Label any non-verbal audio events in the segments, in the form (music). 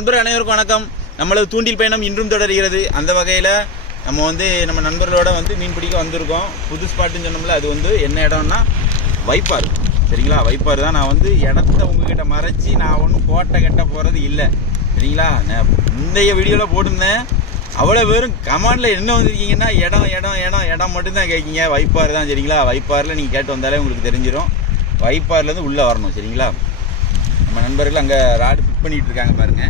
நண்பர் அனைவருக்கும் வணக்கம். நம்மளது தூண்டில் பயணம் இன்றும் தொடர்கிறது. அந்த வகையில் நம்ம வந்து நம்ம நண்பர்களோட வந்து மீன் பிடிக்க வந்திருக்கோம். புது ஸ்பாட்டுன்னு சொன்னோம்ல அது வந்து என்ன இடம்னா வைப்பார். சரிங்களா? வைப்பார் தான் நான் வந்து இடத்த உங்ககிட்ட மறைச்சி நான் ஒன்றும் கோட்டை கட்ட போகிறது இல்லை. சரிங்களா? நான் முந்தைய வீடியோவில் போட்டிருந்தேன். அவ்வளோ பேரும் கமாண்டில் என்ன வந்திருக்கீங்கன்னா இடம் இடம் இடம் இடம் மட்டும்தான் கேட்கீங்க. வைப்பார் தான் சரிங்களா? வைப்பாரில் நீங்கள் கேட்டு வந்தாலே உங்களுக்கு தெரிஞ்சிடும் வைப்பார்லேருந்து உள்ளே வரணும் சரிங்களா? நம்ம நண்பர்கள் அங்கே ராடு ஃபிட் பண்ணிட்டு இருக்காங்க பாருங்க.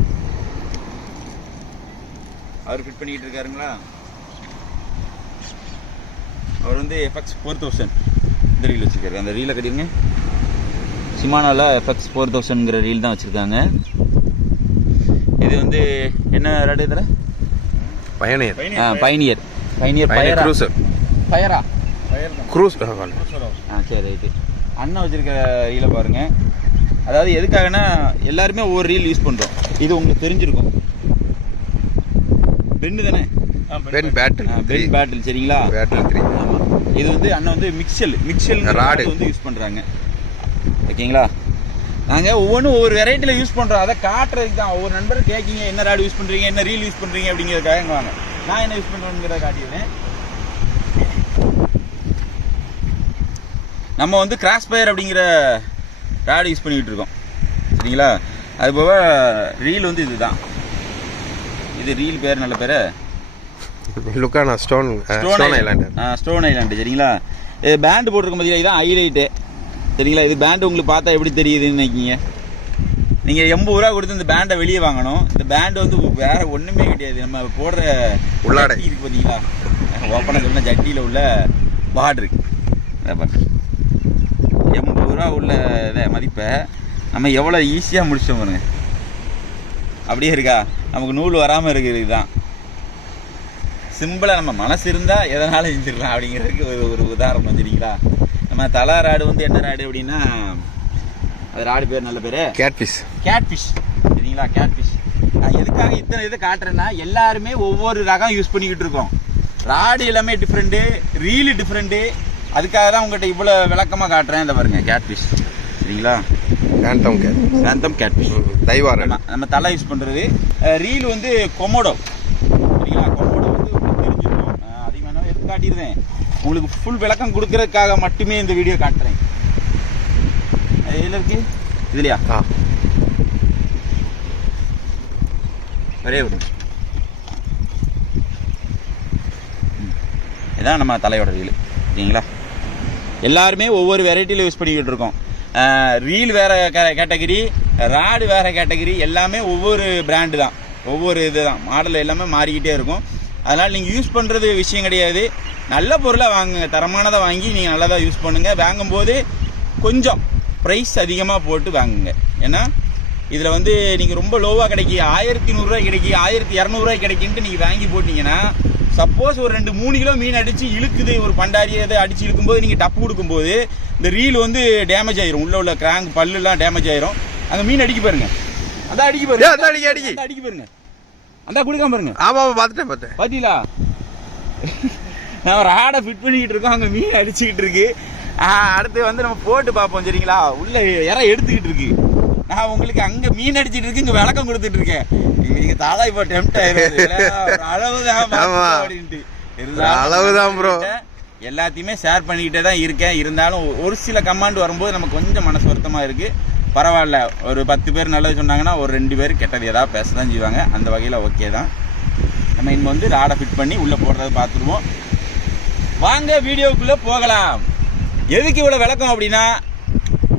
அவர் ஃபிட் பண்ணிட்டு இருக்காருங்களா அவர் வந்து எஃப்எக்ஸ் ஃபோர் தௌசண்ட் இந்த ரீல் வச்சிருக்காரு. அந்த ரீலை கட்டிருங்க. சிமானாவில் எஃப்எக்ஸ் ஃபோர் தௌசண்ட்ங்கிற ரீல் தான் வச்சுருக்காங்க. இது வந்து என்ன ராடு இதில்? பயணியர் பைனியர் பைனியர் பயணியர் பயரா க்ரூசர் பயரா க்ரூஸ் ஆ சரி ரைட்டு அண்ணன் வச்சிருக்க ரீலை பாருங்க. அதாவது எதுக்காகனா எல்லாருமே ஒவ்வொரு ரீல் யூஸ் பண்ணுறோம் இது உங்களுக்கு தெரிஞ்சிருக்கும். பெண்டு தானே? பென் பேட்டில் பென் பேட்டில் சரிங்களா? பேட்டில் த்ரீ ஆமா. இது வந்து அண்ணன் வந்து மிக்சல் மிக்சல் ராடு. வந்து யூஸ் பண்ணுறாங்க ஓகேங்களா? நாங்கள் ஒவ்வொன்றும் ஒவ்வொரு வெரைட்டியில் யூஸ் பண்ணுறோம் அதை காட்டுறதுக்கு தான். ஒவ்வொரு நண்பரும் கேட்கீங்க என்ன ராடு யூஸ் பண்ணுறீங்க என்ன ரீல் யூஸ் பண்ணுறீங்க அப்படிங்கிறதுக்காக வாங்க. நான் என்ன யூஸ் பண்ணுறேங்கிறத காட்டிடுறேன். நம்ம வந்து கிராஸ் பயர் அப்படிங்கிற ராடு யூஸ் பண்ணிக்கிட்டு இருக்கோம் சரிங்களா? அது போக ரீல் வந்து இதுதான். இது ரீல் பேர் நல்ல பேர்? லுக்கானா stone stone islander stone island சரிங்களா? இது பேண்ட் போட்டிருக்க பார்த்தீங்களா இதுதான் ஹைலைட்டு சரிங்களா? இது பேண்ட் உங்களுக்கு பார்த்தா எப்படி தெரியுதுன்னு நினைக்கிங்க நீங்கள் எண்பது ரூபா கொடுத்து இந்த பேண்டை வெளியே வாங்கணும். இந்த பேண்ட் வந்து வேற ஒன்றுமே கிடையாது. நம்ம போடுற உள்ளாடை. ஜட்டி இருக்கு பார்த்தீங்களா ஓப்பனாக சொன்ன ஜட்டியில் உள்ள பார்டரு எண்பது ரூபா உள்ள இதை மதிப்பை நம்ம எவ்வளோ ஈஸியாக முடிச்சோம் பாருங்க. அப்படியே இருக்கா? நமக்கு நூல் வராமல் இருக்குது இதுதான் சிம்பிளாக நம்ம மனசு இருந்தால் எதனாலும் செஞ்சிடலாம் அப்படிங்கிறதுக்கு ஒரு ஒரு உதாரணம் சரிங்களா நம்ம தலா ராடு வந்து என்ன ராடு அப்படின்னா அது ராடு பேர் நல்ல பேர்? கேட்ஃபிஷ் கேட்ஃபிஷ் சரிங்களா? கேட்ஃபிஷ் நான் எதுக்காக இத்தனை இதை காட்டுறேன்னா எல்லாருமே ஒவ்வொரு ரகம் யூஸ் பண்ணிக்கிட்டு இருக்கோம். ராடு எல்லாமே டிஃப்ரெண்ட்டு ரீலு டிஃப்ரெண்ட்டு அதுக்காக தான் உங்கள்கிட்ட இவ்வளோ விளக்கமாக காட்டுறேன். இந்த பாருங்க கேட்ஃபிஷ் சரிங்களா? பேண்டம் கேட் சாந்தம் கேட்ஃபிஷ் தைவாரன். நம்ம தலை யூஸ் பண்ணுறது ரீல் வந்து கொமோடோ. சரிங்களா? கொமோடோ வந்து உங்களுக்கு தெரிஞ்சிருக்கும். அஹ் அதிகமாக எடுத்து காட்டியிருந்தேன். உங்களுக்கு ஃபுல் விளக்கம் கொடுக்கறதுக்காக மட்டுமே இந்த வீடியோ காட்டுறேன். எதில் இருக்கு? இதுலையா? ஒரே ஒரு. இதான் நம்ம தலையோட ரீல் ஓகேங்களா எல்லாருமே ஒவ்வொரு வெரைட்டியில் யூஸ் பண்ணிக்கிட்டு இருக்கோம். ரீல் வேற கேட்டகரி ராடு வேற கேட்டகரி எல்லாமே ஒவ்வொரு பிராண்டு தான். ஒவ்வொரு இது தான். மாடல் எல்லாமே மாறிக்கிட்டே இருக்கும். அதனால் நீங்கள் யூஸ் பண்ணுறது விஷயம் கிடையாது. நல்ல பொருளை வாங்குங்க. தரமானதை வாங்கி நீங்கள் நல்லதாக யூஸ் பண்ணுங்கள் வாங்கும்போது கொஞ்சம் ப்ரைஸ் அதிகமாக போட்டு வாங்குங்க. ஏன்னா இதில் வந்து நீங்கள் ரொம்ப லோவாக கிடைக்கி ஆயிரத்தி நூறுரூவா கிடைக்கி ஆயிரத்தி இரநூறுவா கிடைக்கின்ட்டு நீங்கள் வாங்கி போட்டிங்கன்னா சப்போஸ் ஒரு ரெண்டு மூணு கிலோ மீன் அடித்து இழுக்குது ஒரு பண்டாரி இதை அடித்து இழுக்கும்போது நீங்கள் டப்பு கொடுக்கும்போது இந்த ரீல் வந்து டேமேஜ் ஆயிரும். உள்ள உள்ள கிராங்க் பல்லுலாம் டேமேஜ் ஆயிரும். அங்கே மீன் அடிக்க பாருங்க. அதான் அடிக்க பாருங்க. அதான் அடிக்க, அடிக்க. அதான் அடிக்க பாருங்க. அந்த கொடுக்காம பாருங்க. ஆமா ஆமா பார்த்துட்டேன் பார்த்தேன் பாத்தீங்களா? நான் ஒரு ஆடை ஃபிட் பண்ணிக்கிட்டு இருக்கோம். அங்கே மீன் அடிச்சுக்கிட்டு இருக்கு. அடுத்து வந்து நம்ம போட்டு பார்ப்போம் சரிங்களா? உள்ள இற எடுத்துக்கிட்டு இருக்கு. நான் உங்களுக்கு அங்க மீன் அடிச்சிட்டு இருக்கு இங்க விளக்கம் கொடுத்துட்டு இருக்கேன். நீங்க தாளா இப்போ டெம்ட் அளவுதான். அப்படின்ட்டு. அளவுதான் bro. எல்லாத்தையுமே ஷேர் பண்ணிக்கிட்டே தான் இருக்கேன். இருந்தாலும் ஒரு சில கமாண்ட் வரும்போது நமக்கு கொஞ்சம் மனசு வருத்தமா இருக்கு. பரவாயில்ல. ஒரு பத்து பேர் நல்லது சொன்னாங்கன்னா ஒரு ரெண்டு பேர் கெட்டது ஏதாவது பேச தான் செய்வாங்க. அந்த வகையில் ஓகே தான். நம்ம இங்க வந்து ராடை ஃபிட் பண்ணி உள்ள போடுறத பார்த்துருவோம். வாங்க வீடியோக்குள்ள போகலாம். எதுக்கு இவ்வளவு விளக்கம் அப்படின்னா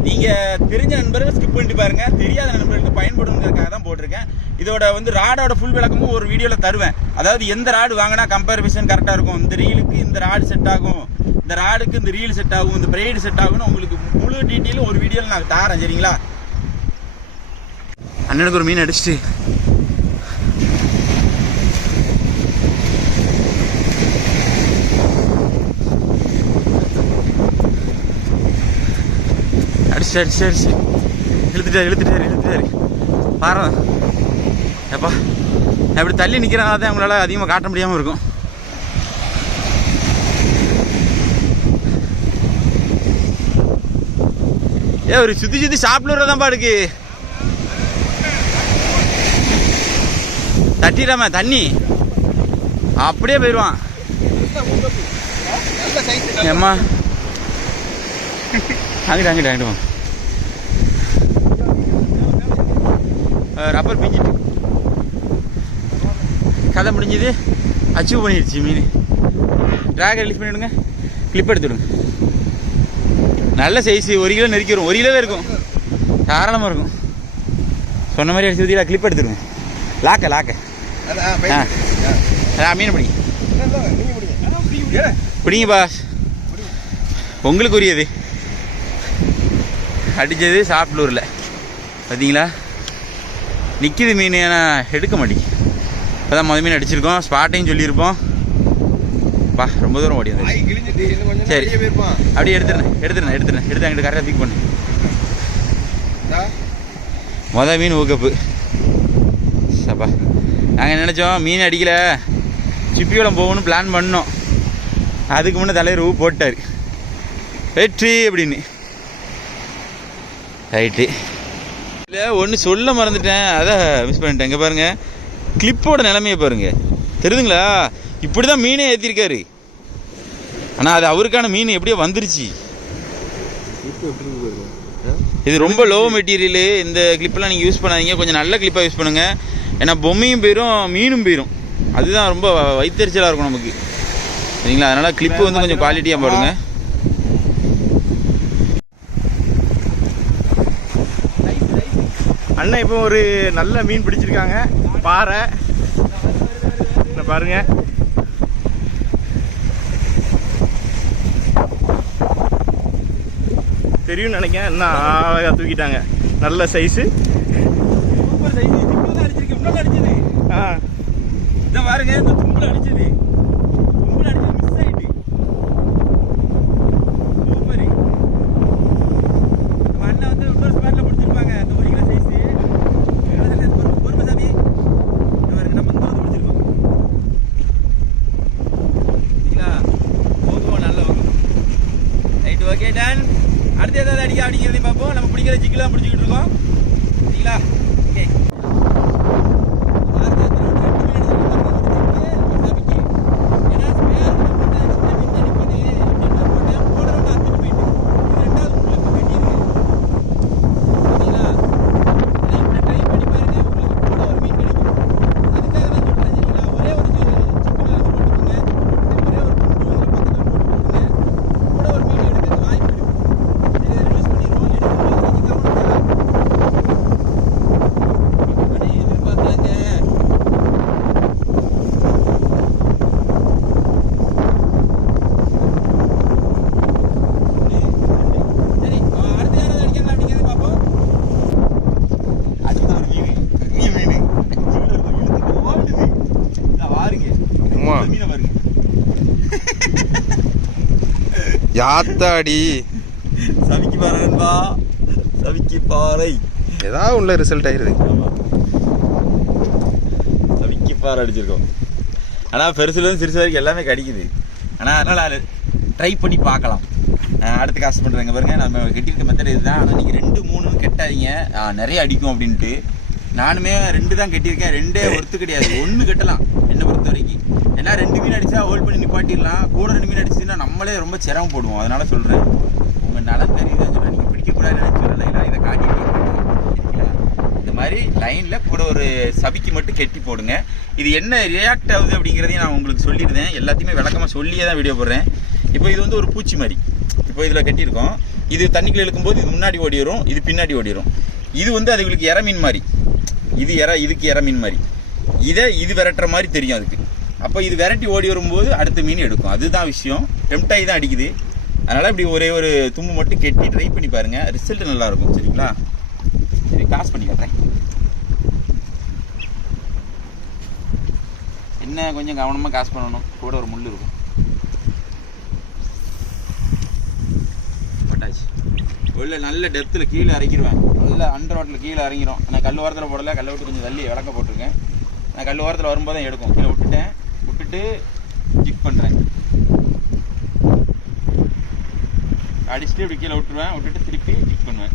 நீங்கள் தெரிஞ்ச நண்பர்கள் ஸ்கிப் பண்ணிட்டு பாருங்க. தெரியாத நண்பர்களுக்கு பயன்படுங்கிறதுக்காக தான் போட்டிருக்கேன். இதோட வந்து ராடோட ஃபுல் விளக்கமும் ஒரு வீடியோவில் தருவேன். அதாவது எந்த ராடு வாங்கினா கம்பேரிசன் கரெக்டாக இருக்கும். இந்த ரீலுக்கு இந்த ராடு செட் ஆகும். இந்த ராடுக்கு இந்த ரீல் செட் ஆகும். இந்த பிரைடு செட் ஆகும்னு உங்களுக்கு முழு டீட்டெயிலும் ஒரு வீடியோவில் நான் தாரேன். சரிங்களா? அண்ணனுக்கு ஒரு மீன் அடிச்சுட்டு அடிச்சு அடிச்சு அடிச்சு இழுத்துட்டாரு இழுத்துட்டாரு இழுத்துட்டாரு. பாரு ஏப்பா நான் இப்படி தள்ளி நிற்கிறனால தான் உங்களால் அதிகமாக காட்ட முடியாமல் இருக்கும். ஏ ஒரு சுற்றி சுற்றி சாப்பிட்டு தான் இருக்கு தட்டிடாம தண்ணி. அப்படியே போயிடுவான். ஏம்மா? (laughs) அங்கிட்டு அங்கிட்டு அங்கிட்டு வாங்க ரப்பர் பிஞ்சிட்டு கதை முடிஞ்சது அச்சீவ் பண்ணிடுச்சு மீன் ட்ராக் ரிலீஸ் பண்ணிவிடுங்க கிளிப் எடுத்துவிடுங்க நல்ல சைஸ் ஒரு கிலோ நெருக்கி வரும் ஒரு கிலோவே இருக்கும் தாராளமாக இருக்கும் சொன்ன மாதிரி அடிச்சு ஊற்றிடா கிளிப் எடுத்துடுங்க லாக்க லாக்க ஆ மீன் பிடிங்க பிடிங்க பாஸ் உங்களுக்கு உரியது அடித்தது சாப்பிட்டூரில் பார்த்தீங்களா நிற்கிது மீன் ஆனால் எடுக்க மாட்டேங்க இப்போ தான் மொதல் மீன் அடிச்சிருக்கோம் ஸ்பாட்டையும் சொல்லியிருப்போம். பா ரொம்ப தூரம் ஓடி வந்து சரி. அப்படியே எடுத்துருந்தேன் எடுத்துருந்தேன் எடுத்துருந்தேன் எடுத்து அங்கிட்டு கரெக்டாக பிக் பண்ணு மொதல் மீன் ஊக்கப்பு சப்பா. நாங்கள் நினச்சோம் மீன் அடிக்கல. சிப்பிக்குளம் போகணும்னு பிளான் பண்ணோம். அதுக்கு முன்னே தலைவர் ஊ போட்டார். வெற்றி அப்படின்னு. ரைட்டு இல்லை ஒன்று சொல்ல மறந்துட்டேன். அதான் மிஸ் பண்ணிட்டேன். இங்கே பாருங்கள் கிளிப்போட நிலைமையை பாருங்க. தெரியுதுங்களா? இப்படி தான் மீனே ஏற்றிருக்காரு ஆனால் அது அவருக்கான மீன் எப்படியோ வந்துருச்சு. இது ரொம்ப லோ மெட்டீரியலு இந்த கிளிப்பெல்லாம் நீங்கள் யூஸ் பண்ணாதீங்க. கொஞ்சம் நல்ல கிளிப்பாக யூஸ் பண்ணுங்கள் ஏன்னா பொம்மையும் போயிடும் மீனும் போயிடும் அதுதான் ரொம்ப வைத்தறிச்சலாக இருக்கும் நமக்கு. சரிங்களா? அதனால் கிளிப்பு வந்து கொஞ்சம் குவாலிட்டியாக பாருங்கள் அண்ணன் இப்போ ஒரு நல்ல மீன் பிடிச்சிருக்காங்க. பாறை. பாருங்க. தெரியும் நினைக்கிறேன். என்ன அழகா தூக்கிட்டாங்க. நல்ல சைஸு ஆ. இதை பாருங்க இந்த தும்புல அடிச்சது தும்புல அடிச்சது மிஸ் ஆயிட்டு சூப்பர் நம்ம அண்ணன் வந்து இன்னொரு ஸ்பாட்ல பிடிச்சிருப்பாங்க அந்த ஒரு கிலோ சைஸ் பொறுமை சாமி இங்க பாருங்க நம்ம இங்க வந்து பிடிச்சிருக்கோம் சரிங்களா போகுவோம் நல்ல வரும் ரைட் ஓகே அடுத்து ஏதாவது அடிக்க அப்படிங்கிறதையும் பார்ப்போம். நம்ம பிடிக்கிற ஜிக்கெலாம் பிடிச்சிக்கிட்டு இருக்கோம். சரிங்களா? ஓகே சரி அடுத்து யாராவது அடிக்கலாம் அப்படிங்கிறத பார்ப்போம் அடுத்த ஒரு மீன் பெரிய மீன் ஓடுது இதா பாருங்க அம்மா. இந்த மீனை பாருங்க யாத்தாடி? சவிக்கு பாருன்பா சவிக்கு பாறை ஏதாவது உள்ள ரிசல்ட் ஆயிருது. சவிக்கு பாறை அடிச்சிருக்கோம். ஆனால் பெருசுலேருந்து சிறுசு வரைக்கும் எல்லாமே கடிக்குது. ஆனால் அதனால் ட்ரை பண்ணி பார்க்கலாம். அடுத்து காசு பண்ணுறாங்க பாருங்க. நம்ம கெட்டிருக்க மெத்தட் இதுதான். ஆனால் நீங்கள் ரெண்டு மூணு கெட்டாதீங்க. நிறைய அடிக்கும் அப்படின்ட்டு. நானுமே ரெண்டு தான் கட்டியிருக்கேன் ரெண்டே (laughs) ஒருத்து கிடையாது. ஒன்று கட்டலாம். என்னை பொறுத்த வரைக்கும். ஏன்னா ரெண்டு மீன் அடித்தா ஹோல்ட் பண்ணி நிப்பாட்டிடலாம். கூட ரெண்டு மீன் அடிச்சுன்னா நம்மளே ரொம்ப சிரமம் போடுவோம். அதனால சொல்கிறேன் உங்கள் நலம் தெரியுதுன்னு சொல்கிறேன் நீங்கள் பிடிக்கக்கூடாதுன்னு சொல்லலை. சொல்லலை இதை காட்டிட்டு இந்த மாதிரி லைனில் கூட ஒரு சபிக்கு மட்டும் கெட்டி போடுங்க. இது என்ன ரியாக்ட் ஆகுது அப்படிங்கிறதையும் நான் உங்களுக்கு சொல்லியிருந்தேன் எல்லாத்தையுமே விளக்கமாக சொல்லியே தான் வீடியோ போடுறேன். இப்போ இது வந்து ஒரு பூச்சி மாதிரி. இப்போ இதில் கட்டியிருக்கோம். இது தண்ணிக்குள்ள இழுக்கும்போது இது முன்னாடி ஓடி வரும் இது பின்னாடி ஓடி வரும் இது வந்து அதுகளுக்கு இற மீன் மாதிரி. இது இற இதுக்கு இற மீன் மாதிரி. இதை இது விரட்டுற மாதிரி தெரியும் அதுக்கு. அப்போ இது விரட்டி ஓடி வரும்போது அடுத்த மீன் எடுக்கும். அதுதான் விஷயம். டெம்டாகி தான் அடிக்குது. அதனால் இப்படி ஒரே ஒரு தும்பு மட்டும் கெட்டி ட்ரை பண்ணி பாருங்கள் ரிசல்ட் நல்லாயிருக்கும் சரிங்களா? சரி காசு பண்ணி கட்டுறேன். என்ன கொஞ்சம் கவனமாக காசு பண்ணணும். கூட ஒரு முள் இருக்கும். பட்டாச்சு. உள்ள நல்ல டெப்த்தில் கீழே இறக்கிடுவேன் நல்ல அண்டர் வாட்டில் கீழே இறங்கிரும். நான் கல் ஓரத்தில் போடல. கல்லை விட்டு கொஞ்சம் தள்ளி விளக்க போட்டிருக்கேன். நான் கல் ஓரத்தில் வரும்போது தான் எடுக்கும். கீழே விட்டுட்டேன். போட்டு ஜிக் பண்ணுறேன் அடிச்சுட்டு இப்படி கீழே விட்டுருவேன். விட்டுட்டு திருப்பி ஜிக் பண்ணுவேன்.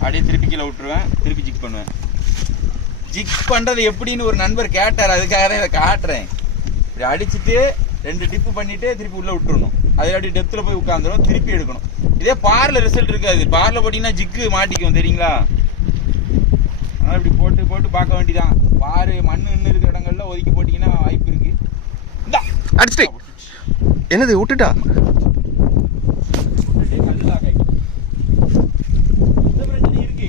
அப்படியே திருப்பி கீழே விட்டுருவேன். திருப்பி ஜிக் பண்ணுவேன். ஜிக் பண்ணுறது எப்படின்னு ஒரு நண்பர் கேட்டார். அதுக்காக தான் இதை காட்டுறேன். இப்படி அடிச்சுட்டு ரெண்டு டிப்பு பண்ணிட்டு திருப்பி உள்ளே விட்டுருணும் அது அப்படி டெப்த்தில் போய் உட்காந்துரும் திருப்பி எடுக்கணும். இதே பாரில் ரிசல்ட் இருக்காது. பார்ல போட்டிங்கன்னா ஜிக்கு மாட்டிக்கும். தெரியுங்களா? அதனால் இப்படி போட்டு போட்டு பார்க்க வேண்டியதான் ஆறு மண்ணு நின்று இருக்கிற இடங்கள்ல ஒதுக்கி போட்டீங்கன்னா வாய்ப்பு இருக்கு. இந்தா. அடிச்சிட்டு என்னது விட்டுட்டா கல்லு lock ஆயிடும். இந்த பிரச்சனை இருக்கு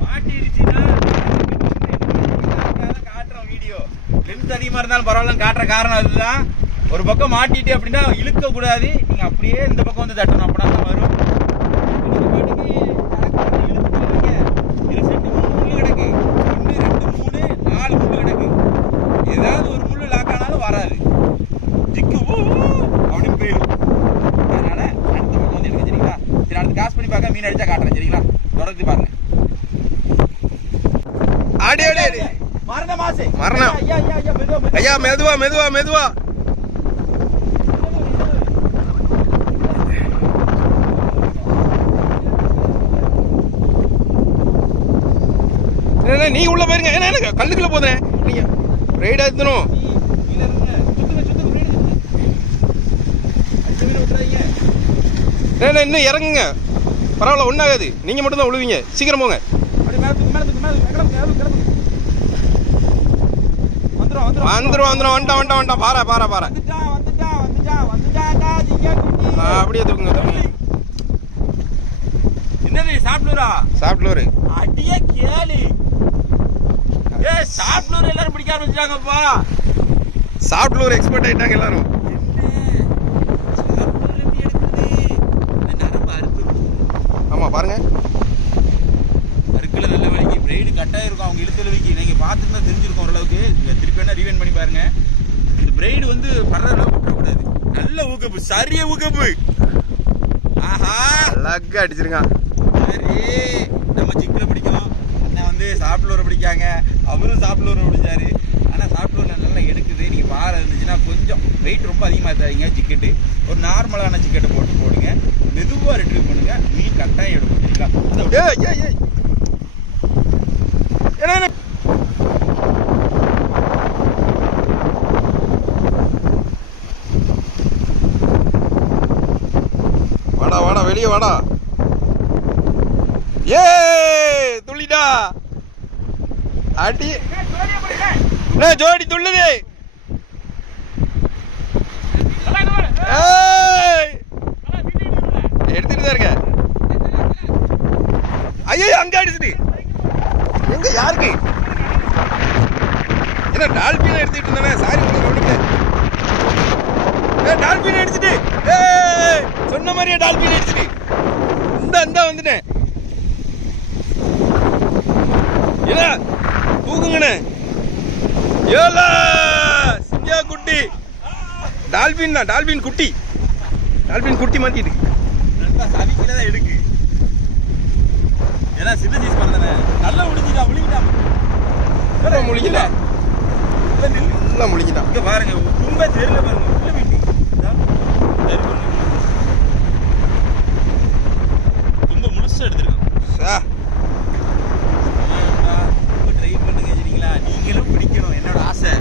மாட்டிருச்சுன்னா காட்டுறோம் வீடியோ லென்த் அதிகமா இருந்தாலும் பரவாயில்ல காட்டுற காரணம் அதுதான். ஒரு பக்கம் மாட்டிட்டு அப்படின்னா இழுக்கக்கூடாது நீங்கள் அப்படியே இந்த பக்கம் வந்து தட்டணும். அப்படின்னா தான் வரும். மூணு முள்ளு கிடக்கு ஒன்று ரெண்டு மூணு நாலு முள்ளு கிடக்கு ஏதாவது ஒரு முள்ளு லாக் ஆனாலும் வராது. ஜிக்கு ஊ, ஊ அப்படின்னு போயிடும் அதனால அடுத்த பக்கம் வந்து எடுக்க சரிங்களா? சரி அடுத்து காசு பண்ணி பார்க்க மீன் அடிச்சா காட்டுறேன் சரிங்களா? தொடர்ந்து பாருங்க ஆடி ஆடி ஆடி மரண மாசு மரணம். ஐயா ஐயா ஐயா மெதுவா மெதுவா ஐயா மெதுவா மெதுவா மெதுவா. நீ உள்ள போயிருங்க என்ன எனக்கு கல்லுக்குள்ள போதுறேன் நீங்க ரைடா எடுத்துணும் இன்னும் இறங்குங்க. பரவாயில்ல ஒன்றாகாது நீங்கள் மட்டும் தான் விழுவீங்க சீக்கிரம் போங்க. வந்துரும் வந்துரும். வந்துட்டான் வந்துட்டான் வந்துட்டான் பாரா பாரா பாரா அப்படியே தூக்குங்க தூக்குங்க. என்னது சாப்பிடுறா? சாப்பிட்டு அடியே கேளு. ஏ சாப்பிடுற எல்லாரும் பிடிக்க ஆரம்பிச்சிட்டாங்கப்பா. சாப்பிட்டு ஒரு எக்ஸ்பர்ட் ஆயிட்டாங்க எல்லாரும். ஆமா பாருங்க. பிரைடு கட்டாக இருக்கும். அவங்க இழுத்துல வைக்கி நீங்கள் பார்த்துருந்தா தெரிஞ்சிருக்கும் ஓரளவுக்கு. திருப்பி வேணா ரீவெண்ட் பண்ணி பாருங்க. இந்த பிரைடு வந்து அளவுக்கு விட்டுறக்கூடாது நல்ல ஊக்கப்பு சரிய ஊக்கப்பு ஆஹா. அழகா அடிச்சிருங்க சரி. நம்ம சிக்கில் பிடிக்கும் அண்ணன் வந்து சாப்பிட்லூரை பிடிக்காங்க. அவரும் சாப்பிட்லூரை பிடிச்சாரு. ஆனால் சாப்பிட்லூரில் நல்லா எடுக்குது. நீங்கள் பாறை இருந்துச்சுன்னா கொஞ்சம் வெயிட் ரொம்ப அதிகமாக தராதீங்க சிக்கெட்டு ஒரு நார்மலான சிக்கெட்டை போட்டு போடுங்க. மெதுவாக ரிட்ரீவ் பண்ணுங்க. மீன் கட்டாயம் எடுக்கும். சரிங்களா? என்ன வாடா வாடா வெளியே வாடா. ஏ துள்ளிடா அடி. ஜோடி துள்ளுது. எடுத்துட்டு தான் இருக்க. ஐயோ அங்க அடிச்சுட்டு. எங்க யாருக்கு? என்ன டால்பின் எடுத்துட்டு இருந்தானே சாரி உங்களுக்கு ஏ டால்பின் அடிச்சிட்டு. சொன்ன மாதிரியே டால்பின் அடிச்சிட்டு. இந்த இந்த வந்துட்டேன். என்ன தூக்குங்கண்ணே. ஏலா சிங்கா குட்டி. டால்பின் தான் டால்பின் குட்டி. டால்பின் குட்டி மாத்திட்டு நல்லா தான் எடுக்கு. ஏன்னா சின்ன சைஸ் பண்ணதானே நல்லா முடிஞ்சிட்டா முழுங்கிட்டான் நல்லா முழுங்கிட்டான். இல்ல நில்லு. நல்லா முழிக்கிட்டான் இங்க பாருங்க தும்ப தெரியல பாருங்க. உள்ள இதா, சரி பண்ணு. தும்ப முழுசா எடுத்திருக்கான். சா. ரொம்ப ட்ரை பண்ணுங்க சரிங்களா? நீங்களும் பிடிக்கணும் என்னோட ஆசை.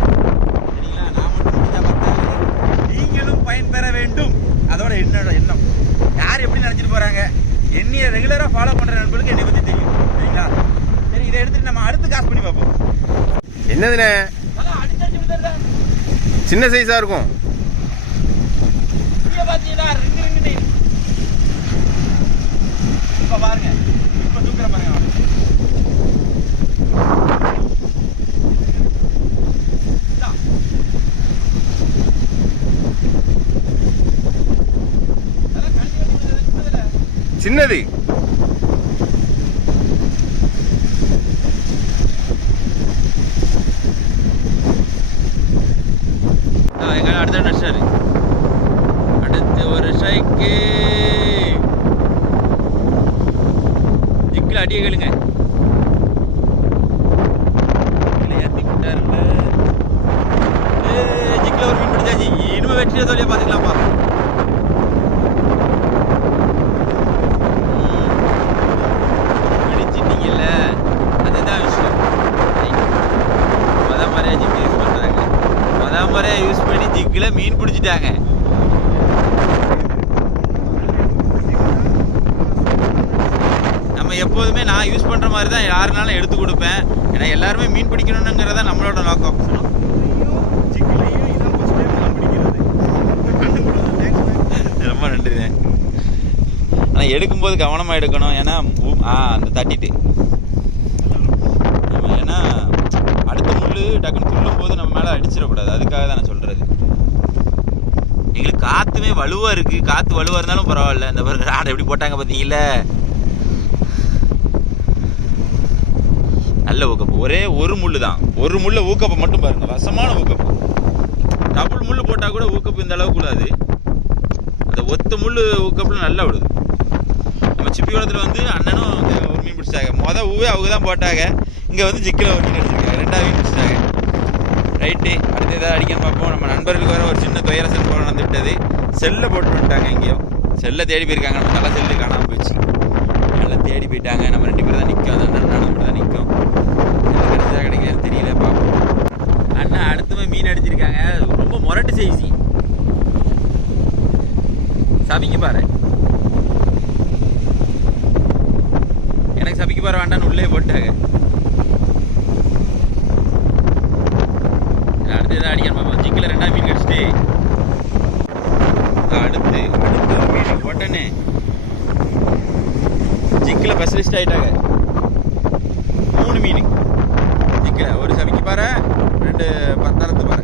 சரிங்களா? நான் மட்டும் பிடிச்சா பத்தாது. நீங்களும் பயன்பெற வேண்டும். அதோட என்னோட எண்ணம். யார் எப்படி நினைச்சிட்டு போறாங்க? என்னைய ரெகுலரா ஃபாலோ பண்ற நண்பர்களுக்கு என்னை பத்தி தெரியும் சரிங்களா சரி நம்ம அடுத்து காசு பண்ணி பார்ப்போம். என்னதுண்ணே? சின்ன சைஸா இருக்கும். இப்ப பாருங்க. இப்ப தூக்குற பாருங்க. இந்தா. அடுத்த ரெண்டு வருஷம் இருக்கு அடுத்த வருஷக்கு திக்கில் அடிய கேளுங்க. ஏற்றி விட்டாருல்ல ஜிக்கில் ஒரு மீன் பிடிச்சாச்சு. இனிமே வெற்றியை தோல்வியை பார்த்துக்கலாம். மீன் நம்ம எப்போதுமே நான் யூஸ் பண்ணுற மாதிரி தான் யாருனாலும் எடுத்து கொடுப்பேன். ஏன்னா எல்லாருமே மீன் பிடிக்கணுங்கிறத நம்மளோட நோக்கம். ரொம்ப நன்றிதான் ஆனால் எடுக்கும்போது கவனமாக எடுக்கணும். ஏன்னா ஆ அந்த தட்டிட்டு. ஏன்னா அடுத்த முள் டக்குன்னு துள்ளும் போது நம்ம மேலே அடிச்சிடக்கூடாது. அதுக்காக தான் நான் சொல்கிறது எங்களுக்கு காற்றுமே வலுவாக இருக்குது காற்று வலுவாக இருந்தாலும் பரவாயில்ல. இந்த பாருங்க ஆடை எப்படி போட்டாங்க பார்த்தீங்களா நல்ல ஊக்கப்பு ஒரே ஒரு முள்ளு தான். ஒரு முள்ள ஊக்கப்பை மட்டும் பாருங்க. வசமான ஊக்கப்பு டபுள் முள்ளு போட்டால் கூட ஊக்கப்பு இந்த அளவு கூடாது. அந்த ஒத்த முள்ளு ஊக்கப்புல நல்லா விடுது நம்ம சிப்பியோளத்தில் வந்து அண்ணனும் ஒரு மீன் பிடிச்சாங்க மொதல் ஊவே அவங்க தான் போட்டாங்க. இங்கே வந்து ஜிக்கில் ஒரு மீன் அடிச்சிருக்காங்க. ரெண்டாவது மீன் பிடிச்சிட்டாங்க. ரைட்டு. அடுத்து ஏதாவது அடிக்கணும் பார்ப்போம். நம்ம நண்பர்களுக்கு வர ஒரு சின்ன துயர சம்பவம் விட்டது செல்லை போட்டு வந்துட்டாங்க எங்கேயோ. செல்லை தேடி போயிருக்காங்க. நம்ம நல்ல செல்லு காணாமல் போயிடுச்சு. நல்லா தேடி போயிட்டாங்க. நம்ம ரெண்டு பேர் தான் நிற்கும். அந்த அண்ணன் நம்ம தான் நிற்கும். கிடைச்சா கிடைக்காது தெரியல பார்ப்போம். அண்ணா அடுத்தவங்க மீன் அடிச்சிருக்காங்க. ரொம்ப முரட்டு செய்சி சபிக்க பாரு. எனக்கு சபிக்க பாரு வேண்டாம்னு உள்ளே போட்டாங்க. அடுத்து எதாவது அடிக்கணும்? பார்ப்போம் ஜிக்கில் ரெண்டாவது மீன் கடிச்சிட்டு. அடுத்து அடுத்து ஒரு மீன் ஜிக்கில் ஸ்பெஷலிஸ்ட் ஆகிட்டாங்க மூணு மீன். ஜிக்கில் ஒரு சமைக்கு பாரு ரெண்டு பத்தாரத்து பாரு.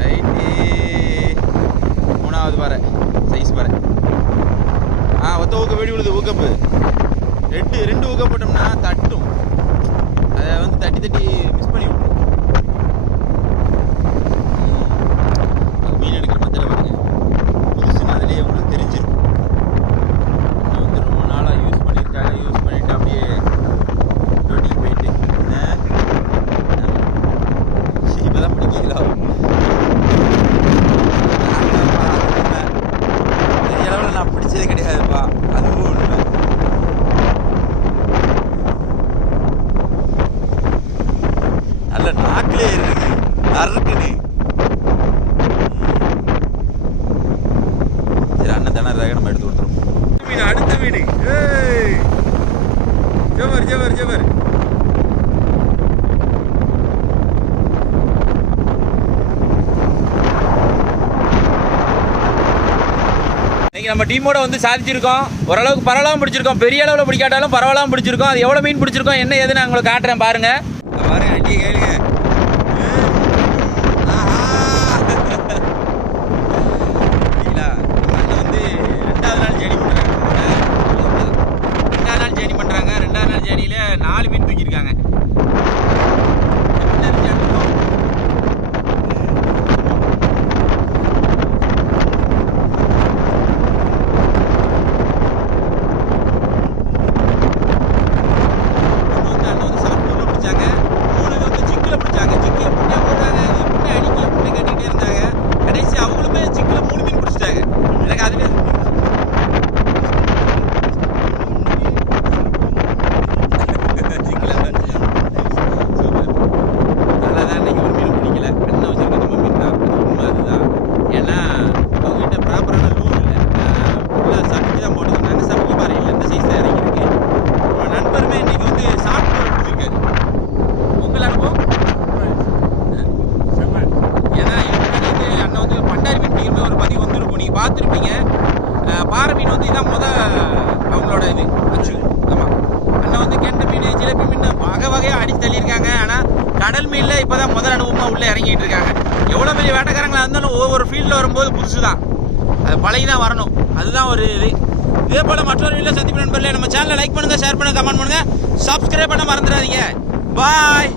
ரைட்டு மூணாவது பாரு சைஸ் பாரு. ஆ ஒத்த ஊக்க வெடி விழுது ஊக்கப்பு. ரெண்டு ரெண்டு ஊக்க போட்டோம்னா தட்டும். அதை வந்து தட்டி தட்டி மிஸ் பண்ணி விட்டுரும் ம். அது மீன் எடுக்கிற மத்தியில் பாருங்க புதுசுன்னு அதுலேயே உங்களுக்கு தெரிஞ்சிடும் இன்னும் வந்து ரொம்ப நாளாக யூஸ் பண்ணியிருக்காங்க யூஸ் பண்ணிட்டு அப்படியே லோட்டிங் போயிட்டு இப்போ தான் பிடிக்கிறீங்களா பெரிய அளவில் நான் பிடிச்சதே கிடையாதுப்பா அதுவும் உண்மை நல்ல நாக்கிலே இருக்கு நறுக்குன்னு சரி அண்ணன் திணறாக நம்ம எடுத்து கொடுத்துருவோம் மீன் அடுத்த மீன் ஏய்! ஜவர் ஜவர் ஜவர் இன்னைக்கு நம்ம டீமோட வந்து சாதிச்சிருக்கோம். ஓரளவுக்கு பரவலாகவும் பிடிச்சிருக்கோம். பெரிய அளவில் பிடிக்காட்டாலும் பரவலாகவும் பிடிச்சிருக்கோம். அது எவ்வளோ மீன் பிடிச்சிருக்கோம் என்ன ஏதுன்னு நான் உங்களுக்கு காட்டுறேன் பாருங்க. இங்க பாருங்க அடி கேளுங்க சரிங்களா நம்ம அண்ணன் வந்து ரெண்டாவது நாள் ஜேர்னி பண்ணுறாங்க ரெண்டாவது நாள் ஜேர்னி பண்ணுறாங்க ரெண்டாவது நாள் ஜேர்னியில் நாலு மீன் தூக்கியிருக்காங்க என்ன இருக்கு அடுத்தோம்? ஒண்ணு வந்து அண்ணன் வந்து சாப்பிட்டு பிடிச்சாங்க மூணு வந்து ஜிக்கில் பிடிச்சாங்க ஜிக்கில் எப்படின்னா போடுறாங்க இது எப்படின்னா அடிக்க எப்படின்னு கேட்டுக்கிட்டே இருந்தாங்க கடைசி அவங்களுமே ஜிக்கில் மூணு மீன் பிடிச்சிட்டாங்க எனக்கு அதுல ஜிக்கில் சூப்பர் நல்லா தான் இன்னைக்கு ஒரு மீன் பிடிக்கல அண்ணன் வச்சிருக்க நம்ம மீன் தான் அது உண்மை அதுதான் ஏன்னா அவங்ககிட்ட ப்ராப்பரான லூர் இல்லை ஃபுல்லாக சமைச்சு தான் போட்டு சொன்னாங்க சமைக்க பாரு இல்லை இந்த சைஸ் தான் இறங்கியிருக்கு நம்ம நண்பருமே இன்னைக்கு வந்து சாப்பிட்டு பிடிச்சிருக்காரு உங்கள் அனுபவம் ஏன்னா இதுக்கு முன்னாடி வந்து அண்ணன் வந்து பண்டாரி மீன் பிடிக்கிற மாதிரி ஒரு பதிவு வந்திருக்கும் நீங்கள் பார்த்துருப்பீங்க அஹ் பாறை மீன் வந்து இதான் முத அவங்களோட இது அச்சு ஆமாம் அண்ணன் வந்து கெண்டை மீன் ஜிலேபி மீன் வகை வகையாக அடிச்சு தள்ளியிருக்காங்க ஆனால் கடல் மீனில் இப்போ தான் முதல் அனுபவமாக உள்ளே இறங்கிட்டு இருக்காங்க எவ்வளோ பெரிய வேட்டைக்காரங்களா இருந்தாலும் ஒவ்வொரு ஃபீல்டில் வரும்போது தான் அது பழகி தான் வரணும். அதுதான் ஒரு இது. இதே போல் மற்றொரு வீடியோ சந்திப்பு நண்பர்களே. நம்ம சேனலை லைக் பண்ணுங்கள் ஷேர் பண்ணுங்கள் கமெண்ட் பண்ணுங்கள் சப்ஸ்கிரைப் பண்ண மறந்துடாதீங்க. பாய்